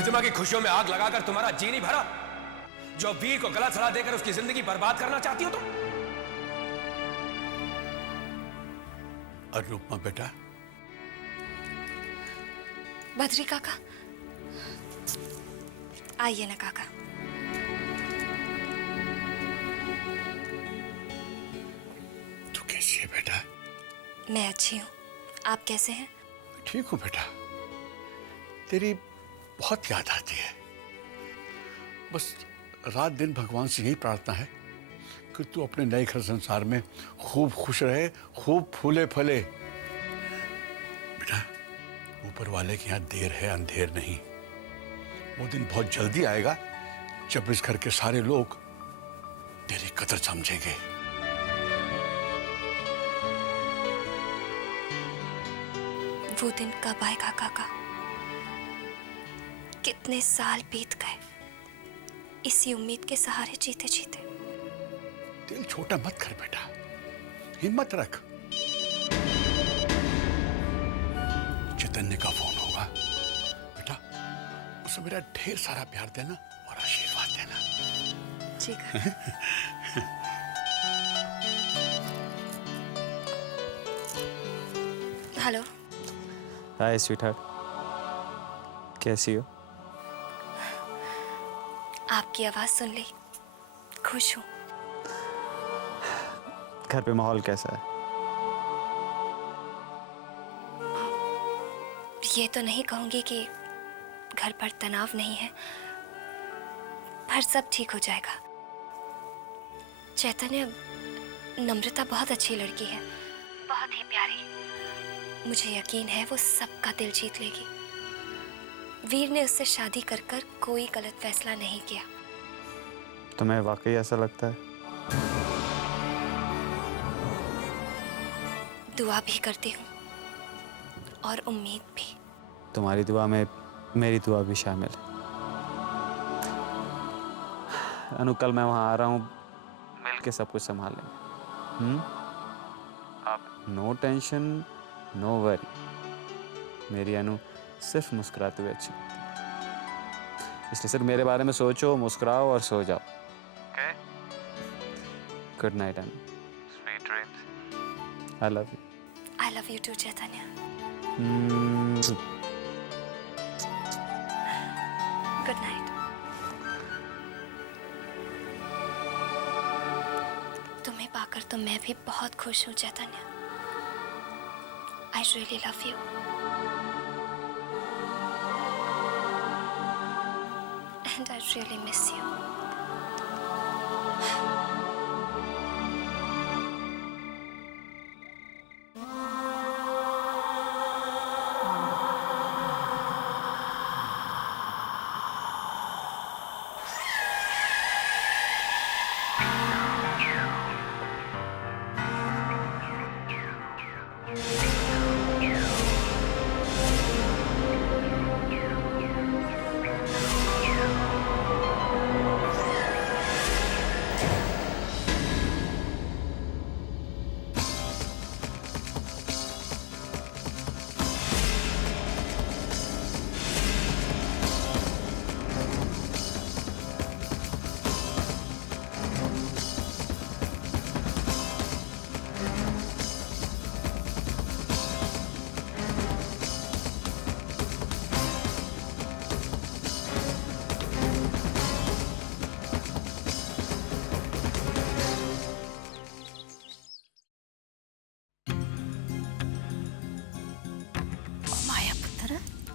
रिद्धिमा की खुशियों में आग लगाकर तुम्हारा जी नहीं भरा? जो वीर को गलत सलाह देकर उसकी जिंदगी बर्बाद करना चाहती हो तुम? अनुपमा बेटा। बद्री काका, आइए ना काका। तू कैसी है बेटा? मैं अच्छी हूँ, आप कैसे हैं? ठीक हूँ बेटा। तेरी बहुत याद आती है। बस रात दिन भगवान से यही प्रार्थना है कि तू अपने नए घर संसार में खूब खुश रहे, खूब फूले फले। बेटा, ऊपर वाले के यहाँ देर है अंधेर नहीं। वो दिन बहुत जल्दी आएगा जब इस घर के सारे लोग तेरी कदर समझेंगे। वो दिन कब आएगा काका? कितने साल बीत गए इसी उम्मीद के सहारे जीते जीते। दिल छोटा मत कर बेटा, हिम्मत रख। चैतन्य का फोन होगा बेटा, उसे मेरा ढेर सारा प्यार देना और आशीर्वाद देना। ठीक है। हेलो। हाय स्वीटहार्ट, कैसी हो? आपकी आवाज सुन ली, खुश हूँ। घर पे माहौल कैसा है? ये तो नहीं कहूंगी कि घर पर तनाव नहीं है, पर सब ठीक हो जाएगा। चैतन्य, नम्रता बहुत अच्छी लड़की है, बहुत ही प्यारी। मुझे यकीन है वो सबका दिल जीत लेगी। वीर ने उससे शादी कर कर कोई गलत फैसला नहीं किया। तुम्हें वाकई ऐसा लगता है? दुआ भी करती हूँ और उम्मीद भी। तुम्हारी दुआ में मेरी दुआ भी शामिल है। अनु, कल मैं वहां आ रहा हूँ, मिल के सब कुछ संभाल लेंगे। अब नो टेंशन, नो वरी। मेरी अनु सिर्फ मुस्कुराते हुए अच्छी लगती है, इसलिए सिर्फ मेरे बारे में सोचो, मुस्कुराओ और सो जाओ। Okay? Good night Anu. Sweet dreams. I love you. I love you too Chaitanya. Good night. तुम्हें पाकर तो मैं भी बहुत खुश हूँ Chaitanya. I really love you and I really miss you.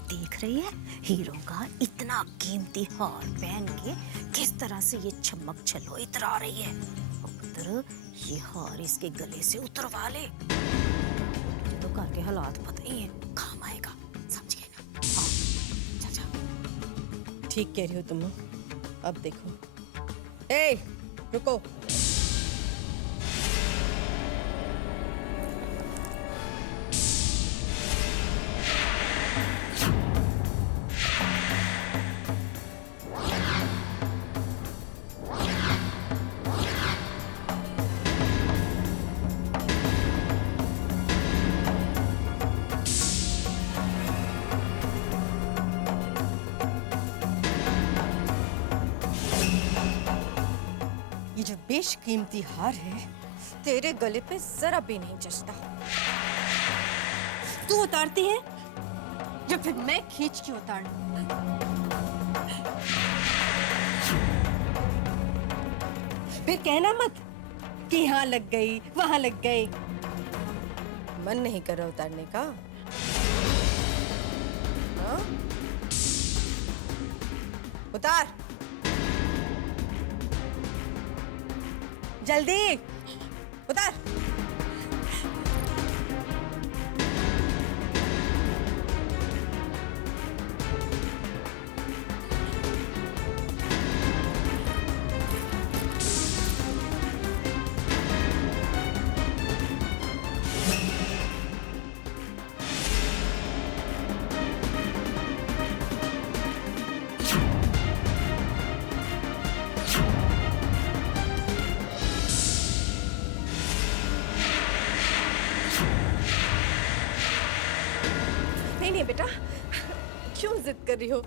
देख रही है हीरो का इतना कीमती हार पहन के किस तरह से ये चमक छलो इतरा रही है। और पुत्र, ये हार इसके गले से उतरवा ले। तो घर के हालात पता ही है, काम आएगा, समझ गए ना? हाँ, चल। ठीक कह रही हो तुम। अब देखो। ए, रुको। बेशकीमती हार है, तेरे गले पे जरा भी नहीं जचता। तू उतारती है या फिर मैं खींच के उतारूं? फिर कहना मत कि यहाँ लग गई वहां लग गई। मन नहीं कर रहा उतारने का? हाँ? उतार जल्दी, उतार। नहीं नहीं बेटा, क्यों जिद कर रही हो?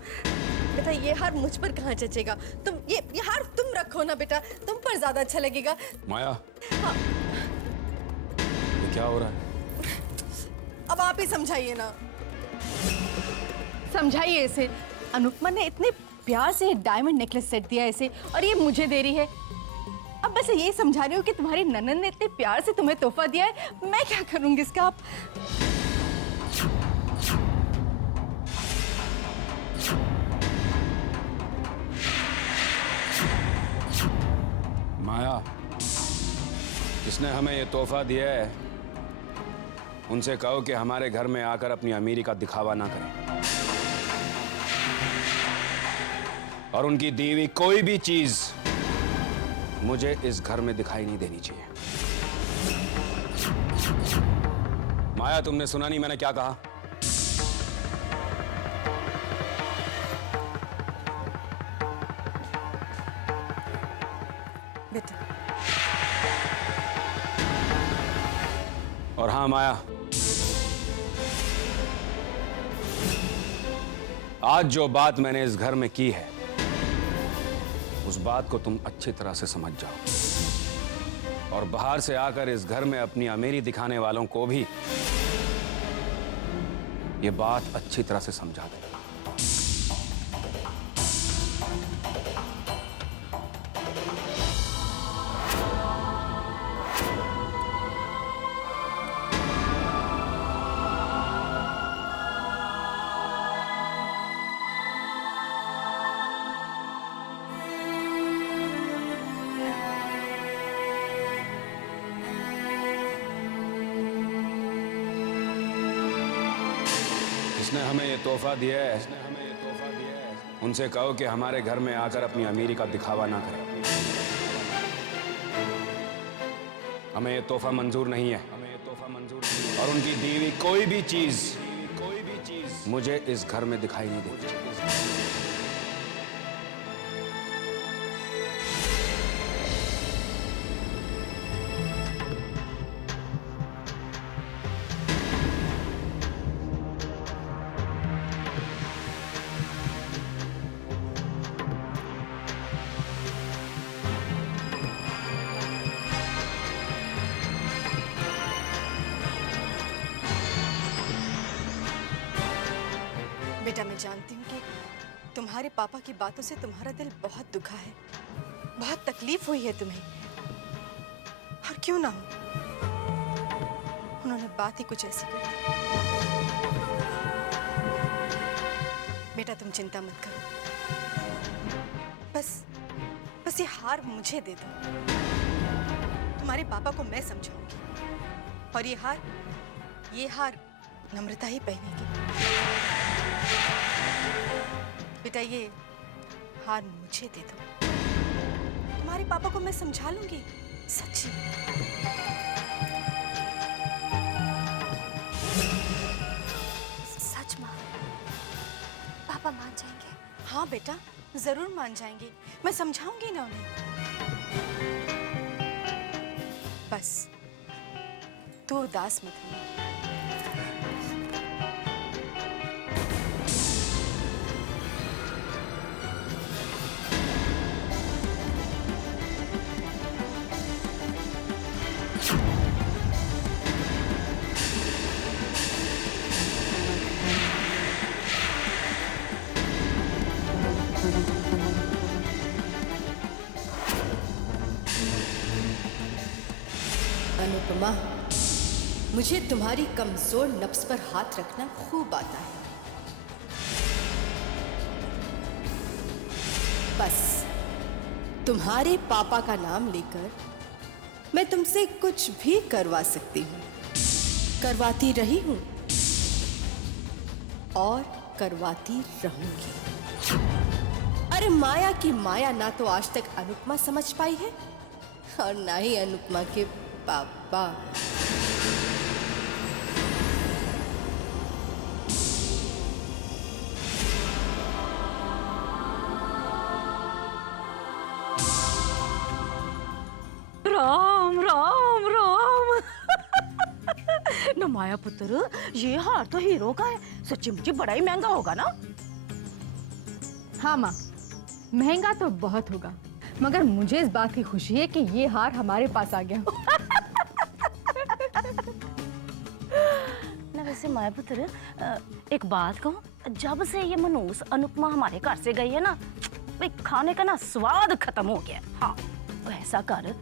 बेटा ये हार मुझ पर कहाँ जचेगा? तुम ये हार तुम रखो ना बेटा, तुम पर ज्यादा अच्छा लगेगा। माया, हाँ, ये क्या हो रहा है? अब आप ही समझाइए ना, समझाइए इसे। अनुपमा ने इतने प्यार से डायमंड नेकलेस सेट दिया इसे, और ये मुझे दे रही है। अब बस यही समझा रही हूँ कि तुम्हारी ननद ने इतने प्यार से तुम्हें तोहफा दिया है, मैं क्या करूंगी इसका? आप माया, जिसने हमें ये तोहफा दिया है उनसे कहो कि हमारे घर में आकर अपनी अमीरी का दिखावा ना करें, और उनकी दी हुई कोई भी चीज मुझे इस घर में दिखाई नहीं देनी चाहिए। माया, तुमने सुना नहीं मैंने क्या कहा? बेटा, और हाँ माया, आज जो बात मैंने इस घर में की है उस बात को तुम अच्छी तरह से समझ जाओ, और बाहर से आकर इस घर में अपनी अमीरी दिखाने वालों को भी ये बात अच्छी तरह से समझा देना। जिसने हमें ये तोहफा दिया है उनसे कहो कि हमारे घर में आकर अपनी अमीरी का दिखावा ना करें। हमें ये तोहफा मंजूर नहीं है, और उनकी दी हुई कोई भी चीज मुझे इस घर में दिखाई नहीं देती। बेटा मैं जानती हूँ कि तुम्हारे पापा की बातों से तुम्हारा दिल बहुत दुखा है, बहुत तकलीफ हुई है तुम्हें, और क्यों ना हो, उन्होंने बात ही कुछ ऐसी कर दी। बेटा तुम चिंता मत करो, बस ये हार मुझे दे दो, तुम्हारे पापा को मैं समझाऊंगी, और ये हार नम्रता ही पहनेगी। बेटा ये हार मुझे दे दो, तुम्हारे पापा को मैं समझा लूंगी, सच्ची। सच माँ, पापा मान जाएंगे? हाँ बेटा जरूर मान जाएंगे, मैं समझाऊंगी ना उन्हें। बस तू उदास मत हो। अनुपमा, मुझे तुम्हारी कमजोर नफ्स पर हाथ रखना खूब आता है। बस तुम्हारे पापा का नाम लेकर मैं तुमसे कुछ भी करवा सकती हूँ, करवाती रही हूँ और करवाती रहूंगी। अरे माया की माया ना तो आज तक अनुपमा समझ पाई है और ना ही अनुपमा के पापा। राम राम राम। न माया पुत्र, ये हार तो हीरो का है, सच्ची मुच्ची बड़ा ही महंगा होगा ना? हाँ माँ, महंगा तो बहुत होगा, मगर मुझे इस बात की खुशी है कि ये हार हमारे पास आ गया। ना वैसे माया पुत्र, एक बात कहूँ, जब से ये मनूस अनुपमा हमारे घर से गई है ना, भाई खाने का ना स्वाद खत्म हो गया। हाँ, तो ऐसा कर,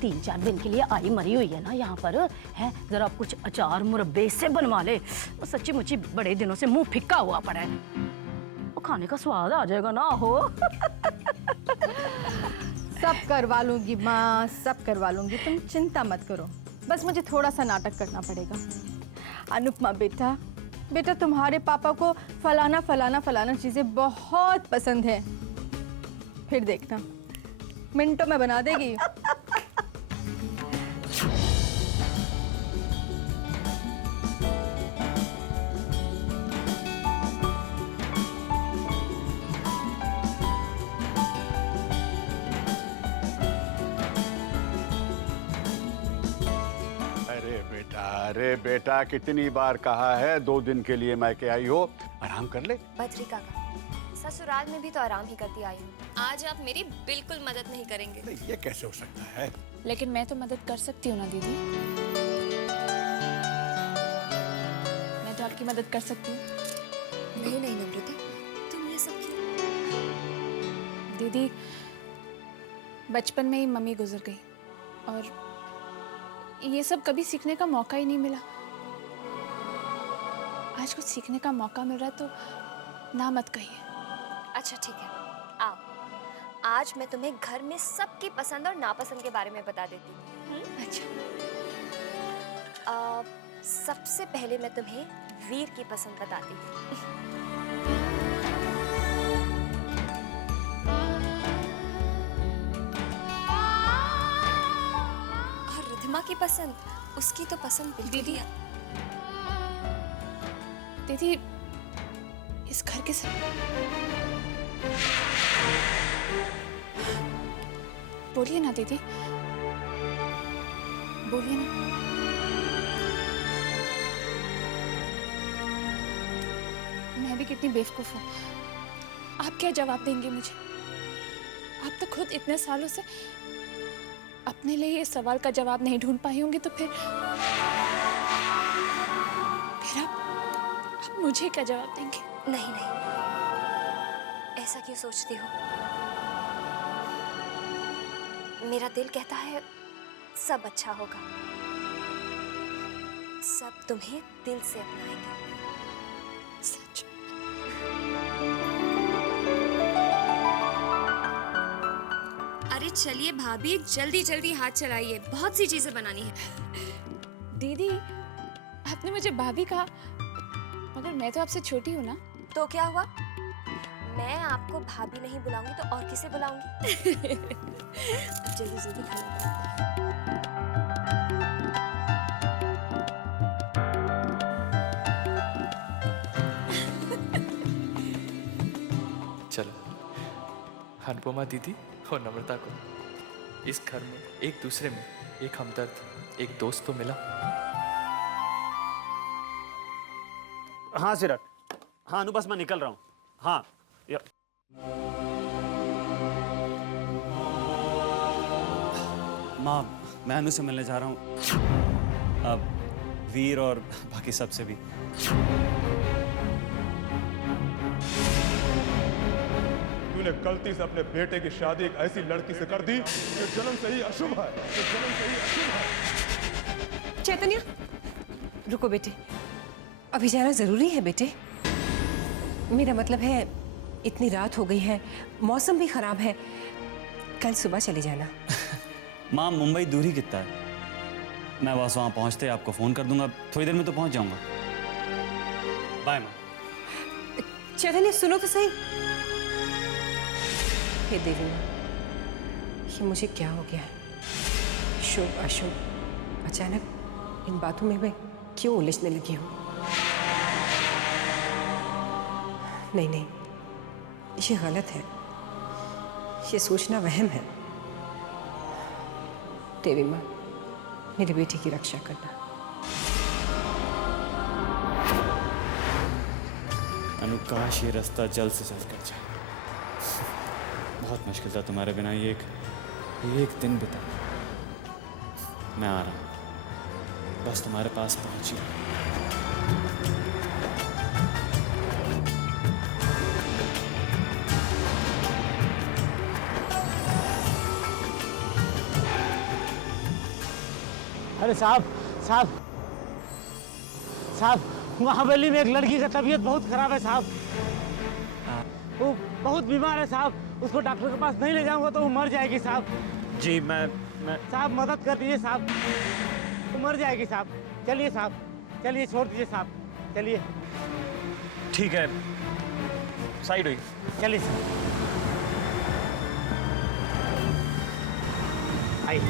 3-4 दिन के लिए आई मरी हुई है ना यहाँ पर, है जरा कुछ अचार मुरब्बे से बनवा ले। वो सच्ची मुच्ची बड़े दिनों से मुंह फिक्का हुआ पड़ा है, वो खाने का स्वाद आ जाएगा ना। हो सब करवा लूंगी माँ, सब करवा लूंगी, तुम चिंता मत करो। बस मुझे थोड़ा सा नाटक करना पड़ेगा। अनुपमा बेटा, बेटा तुम्हारे पापा को फलाना फलाना फलाना चीजें बहुत पसंद है, फिर देखना मिनटों में बना देगी। अरे बेटा, कितनी बार कहा है 2 दिन के लिए मैके आई हो, आराम कर ले। बद्री काका, ससुराल में भी तो आराम ही करती आई हूँ। आज आप मेरी बिल्कुल मदद नहीं करेंगे। नहीं, ये कैसे हो सकता है? लेकिन मैं तो मदद कर सकती हूँ ना दीदी, मैं तो आपकी मदद कर सकती हूँ। नहीं नहीं नम्रता, तुम ये सब क्यों? दीदी, बचपन में ही मम्मी गुजर गई और ये सब कभी सीखने का मौका ही नहीं मिला। आज कुछ सीखने का मौका मिल रहा है तो ना मत कहिए। अच्छा ठीक है, आओ, आज मैं तुम्हें घर में सबकी पसंद और नापसंद के बारे में बता देती हूँ। अच्छा, सबसे पहले मैं तुम्हें वीर की पसंद बताती हूँ। और रिधिमा की पसंद, उसकी तो पसंद बिल्कुल दीदी, ही- दीदी इस घर के सब बोलिए ना दीदी, बोलिए ना। मैं भी कितनी बेवकूफ हूँ, आप क्या जवाब देंगे मुझे? आप तो खुद इतने सालों से अपने लिए इस सवाल का जवाब नहीं ढूंढ पाए होंगे, तो फिर आप मुझे क्या जवाब देंगे? नहीं नहीं, ऐसा क्यों सोचती हो? मेरा दिल कहता है सब अच्छा होगा, सब तुम्हें दिल से अपनाएंगे। सच? अरे चलिए भाभी, जल्दी जल्दी हाथ चलाइए, बहुत सी चीजें बनानी है। दीदी, आपने मुझे भाभी कहा, मगर मैं तो आपसे छोटी हूँ ना। तो क्या हुआ? मैं आपको भाभी नहीं बुलाऊंगी तो और किसे बुलाऊंगी? जल्दी जल्दी खाना। चलो, अनुपमा दीदी और नम्रता को इस घर में एक दूसरे में एक हमदर्द, एक दोस्त तो मिला। हाँ सिरट, हाँ अनु, बस मैं निकल रहा हूँ। हाँ माँ, मैं अनु से मिलने जा रहा हूँ, अब वीर और बाकी सबसे भी। तूने गलती से अपने बेटे की शादी एक ऐसी लड़की से कर दी जो जन्म से ही अशुभ है, जो जन्म से ही अशुभ है। चैतन्य, रुको बेटे, अभी जाना जरूरी है बेटे। मेरा मतलब है इतनी रात हो गई है, मौसम भी खराब है, कल सुबह चले जाना। माँ मुंबई दूर ही कितना है, मैं बस वहाँ पहुँचते आपको फ़ोन कर दूंगा, थोड़ी देर में तो पहुँच जाऊंगा। बाय माँ। चैतन्य सुनो तो सही। हे देवी माँ, ये मुझे क्या हो गया है? शुभ अशुभ अचानक इन बातों में मैं क्यों उलझने लगी हूँ? नहीं नहीं, ये गलत है, ये सोचना वहम है। देवी माँ, मेरी बेटी की रक्षा करना। अनुकाश ये रास्ता जल्द से जल्द कट जाए। बहुत मुश्किल था तुम्हारे बिना ये एक दिन बिता। मैं आ रहा हूँ, बस तुम्हारे पास पहुंची। अरे साहब साहब साहब, वहाँ हवेली में एक लड़की का तबीयत बहुत खराब है साहब, वो बहुत बीमार है साहब, उसको डॉक्टर के पास नहीं ले जाऊंगा तो वो मर जाएगी साहब। जी मैं साहब मदद कर दीजिए साहब, वो मर जाएगी साहब। चलिए साहब, चलिए छोड़ दीजिए साहब, चलिए। ठीक है, साइड हुई। चलिए साहब, आइए।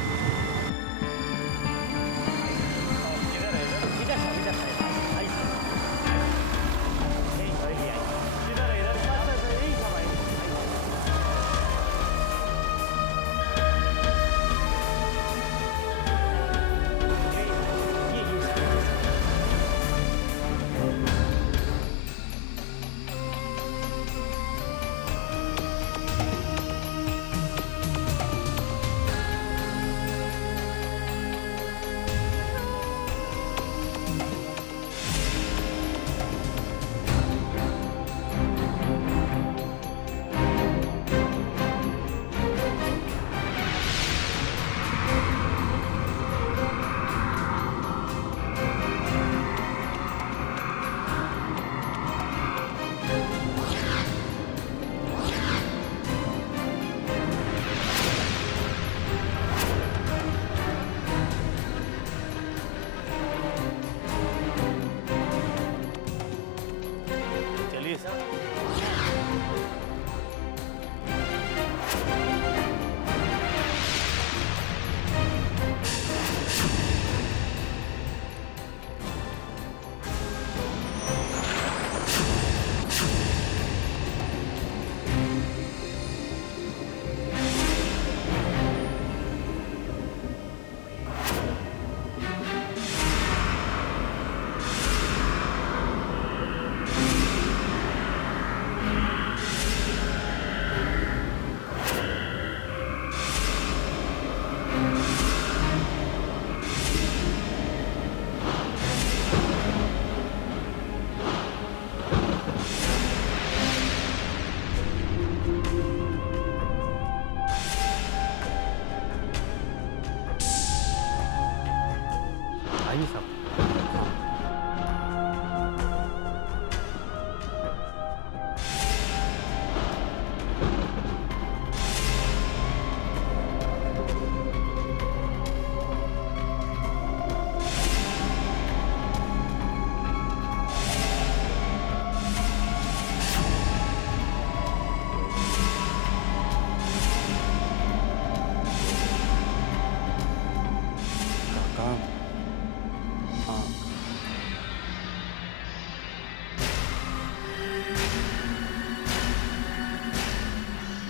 आइए साहब।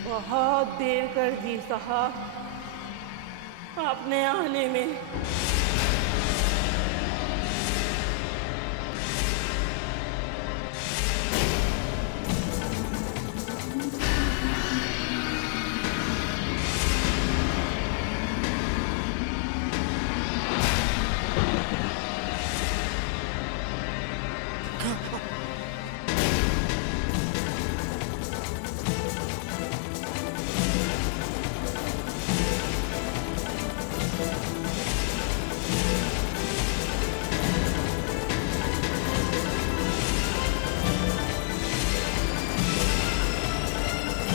बहुत देर कर दी साहब आपने आने में।